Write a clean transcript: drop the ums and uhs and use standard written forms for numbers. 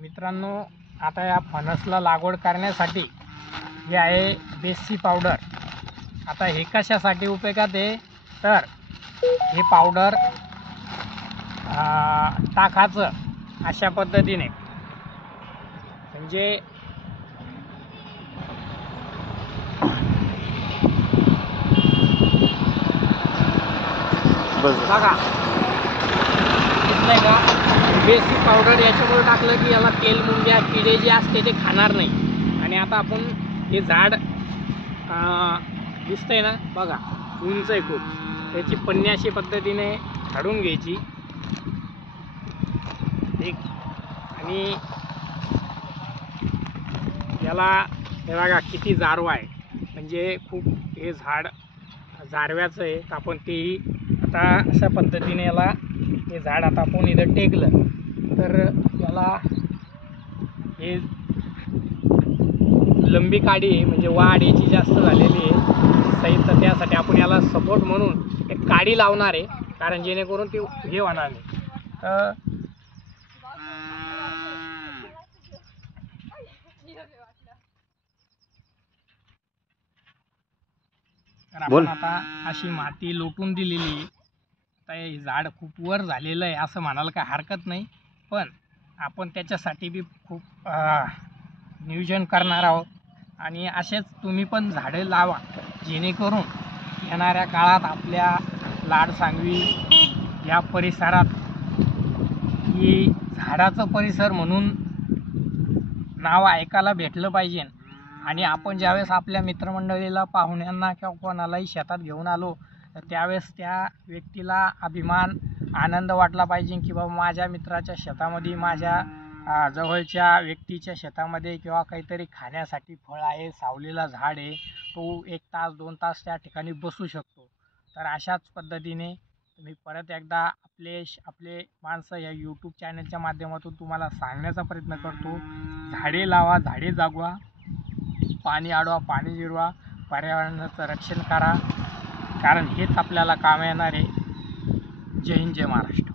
मित्रांनो, आता या फणसला लागवड करण्यासाठी हे आहे देसी पावडर। आता हे कशासाठी उपयोगात आहे तर हे पावडर टाकायचं अशा पद्धतीने, म्हणजे बघा दिसलंय का, बेसिक पावडर याच्यामुळे टाकलं की याला तेल मुंग्या किडे जे असते ते खाणार नाही। आणि आता आपण हे झाड दिसतंय ना, बघा उंच आहे खूप, त्याची पन्नी अशी पद्धतीने झाडून घ्यायची एक, आणि याला हे बघा किती जारवा आहे, म्हणजे खूप हे झाड जारव्याचं आहे। तर आपण तेही आता अशा पद्धतीने याला हे झाड आता आपण इथं टेकलं तर याला हे लंबी काडी आहे, म्हणजे वाढ याची जास्त झालेली आहे सहित, तर त्यासाठी आपण याला सपोर्ट म्हणून एक काडी लावणार आहे, कारण जेणेकरून ते हे होणार नाही। तर आपण आता अशी माती लोटून दिलेली, आता हे झाड खूप वर झालेलं आहे असं म्हणायला काय हरकत नाही, पण आपण त्याच्यासाठी बी खूप नियोजन करणार आहोत। आणि असेच तुम्ही पण झाडे लावा, जेणेकरून येणाऱ्या काळात आपल्या लाडसांगवी या परिसरात ही झाडाचं परिसर म्हणून नाव ऐकायला भेटलं पाहिजे। आणि आपण ज्यावेळेस आपल्या मित्रमंडळीला, पाहुण्यांना किंवा कोणालाही शेतात घेऊन आलो तर त्यावेळेस त्या व्यक्तीला अभिमान, आनंद वाटला पाहिजे की बाबा माझ्या मित्राच्या शेतामध्ये, माझ्या जवळच्या व्यक्तीच्या शेतामध्ये किंवा काहीतरी खाण्यासाठी फळ आहे, सावलीला झाड आहे, तो 1 तास 2 तास त्या ठिकाणी बसू शकतो। तर अशाच पद्धतीने मी परत एकदा आपले माणसं या यूट्यूब चॅनलच्या माध्यमातून तुम्हाला सांगण्याचा प्रयत्न करतो, झाडे लावा, झाडे जगवा, पाणी अडवा, पाणी जिरवा, पर्यावरणाचं रक्षण करा, कारण हेच आपल्याला काम येणार आहे। जय हिंद, जय महाराष्ट्र।